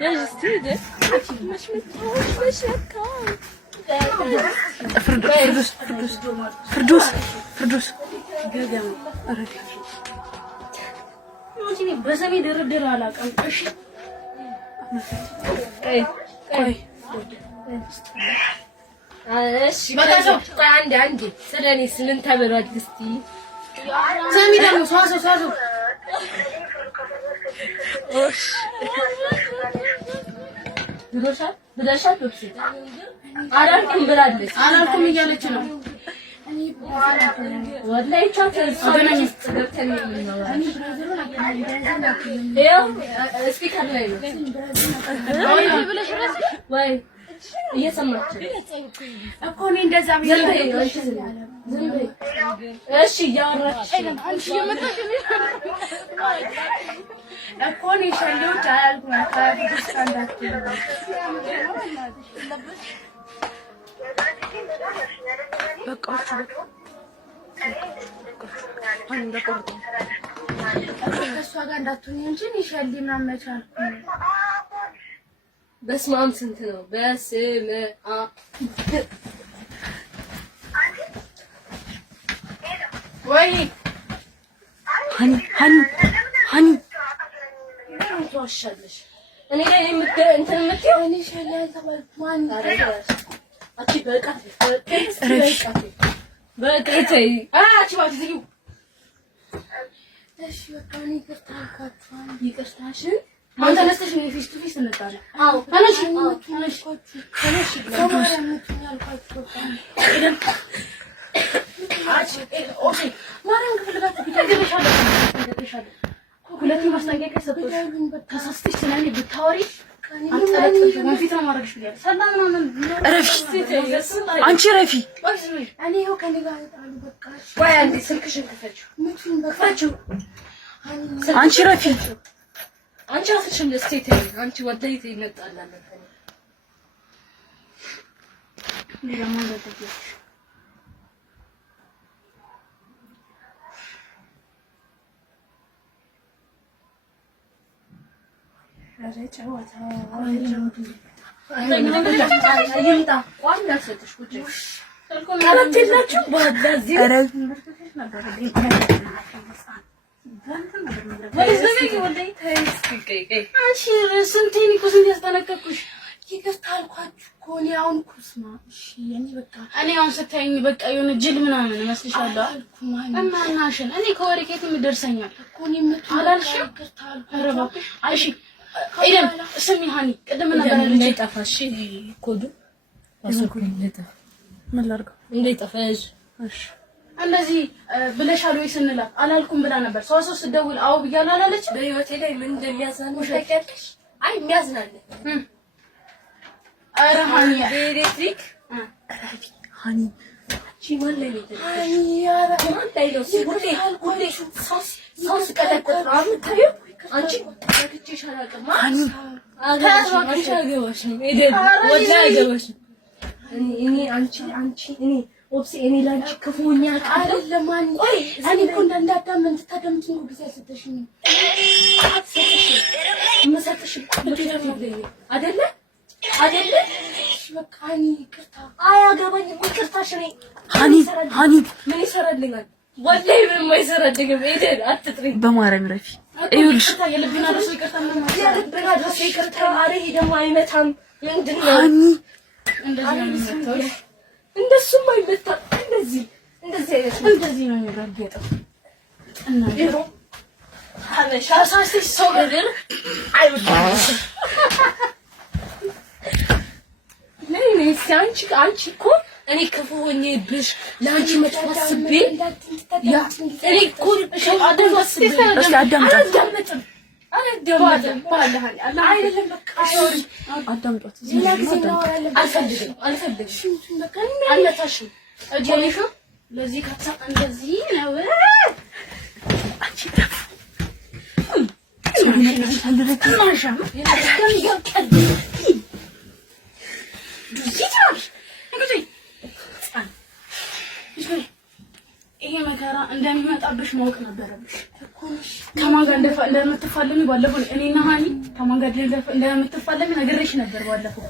يا جستيدة مش متعود مش هكا فردوس በሰሜ ድርድር አላውቅም። እሺ እሺ በቃ አንዴ ስለኔስ ምን ተብሏል? እስቲ ሰሚ ደግሞ ሰው እሺ ብለሻል አላልኩም ብላለች። አላልኩም እያለች ነው። ወላሂ ቻት ገብተን ስፒከር ላይ ነው ወይ እየሰማች እኮ እኔ እንደዛ እሺ እያወራች እኮ እኔ ሸሌዎች አላልኩም ከእሷ ጋር እንዳትሆኝ እንጂ እኔ ሸሌ ምናምን መች አልኩኝ። በስመ አብ ስንት ነው? በስመ አብ ወይ ሃኒ ትዋሻለሽ። እኔ ላይ እንትን የምትይው እኔ ሸሌ አልተባልኩም። ማን አቺ በቃ በቃተይ አቺ ባትዚው እሺ በቃ እኔ ይቅርታ አልኳችሁ። ይቅርታሽን ማን ተነስተሽ ነው ፊስ ቱ ፊስ እንጣላ? አዎ ተነሽ ኦኬ ማርያም ክፍልጋት ቢታገለሻል ሁለቱ ማስጠንቀቂያ ሰጥቶሽ ተሳስተሽ ስለኔ ብታወሪ አንቺ ረፊ እኔ ይኸው ከእኔ ጋር ጣሉ። በቃ ወይ አንዴ ስልክሽን ክፈችው። አንቺ ረፊ አንቺ አፍሽን ለስቴት አንቺ ወደይ ይመጣላል ይቅርታ አልኳችሁ እኮ እኔ አሁን ኩስማ እሺ እኔ በቃ እኔ አሁን ስታይኝ በቃ የሆነ ጅል ምናምን መስልሻለሁ አልኩ እና እናሽን እኔ ከወሬ ከየትም ይደርሰኛል እኮ እኔ አላልሽም? ይቅርታ አልኳችሁ። እሺ አይደም ስሚ ሃኒ ቅድም ነበር እንዳይጠፋሽ ኮዱ አሰኩኝ ለጠፋ ምን ላድርገው እንዳይጠፋሽ እሺ እንደዚህ ብለሻል ወይ ስንላት አላልኩም ብላ ነበር። ሰው ስደውል አው ብያለሁ አላለች። በህይወቴ ላይ ምን እንደሚያዝናን ታውቂያለሽ? አይ የሚያዝናን ኧረ ሃኒ በኤሌክትሪክ ሃኒ ወላሂ ኧረ ማን ላይ ነው ሁሌ ሶስት ቀለቆት አምታዩ አንቺ ታክቺሽ አላውቅም ሃኒ አገባሽ አገባሽም ኤደን ወላሂ አገባሽም እኔ አንቺ እኔ ኦፕሲ እኔ ላንቺ ክፉኛ አይደለም ማን ቆይ እኔ እኮ እንዳዳመን ተታደምጪኝ ጊዜ አልሰጠሽኝ መሰጥሽ አይደለ በቃ እኔ ይቅርታ አያገባኝም። ይቅርታሽ እኔ ሃኒ ምን ይሰራልኛል? ወላሂ ምንም አይሰራልኝም። ኤደን አትጥሪ በማርያም ረፊ ይኸውልሽ የልብና ደስ ይቅርታ የልብና ደስ ይቅርታ አረ ይሄ ደግሞ አይመታም። ምንድን ነው ሃኒ እንደሱም አይመታም። እንደዚህ ነው የሚረገጠው እና ይሄ ሀበሻ ሳስሽ ሰው ነገር አይወጣም። አንቺ እኮ እኔ ክፉ ሆኜብሽ ለአንቺ መጥፎ አስቤ እኔ እኮ አዳምጧት። አልፈልግም። ለዚህ ከተሳ እንደዚህ ነው ይሄ መከራ እንደሚመጣብሽ ማወቅ ነበረብሽ እኮ ነሽ። ከማን ጋር እንደምትፋለሚ ባለፈው እኔና ሃኒ ከማን ጋር እንደምትፋለሚ ነግሬሽ ነበር ባለፈው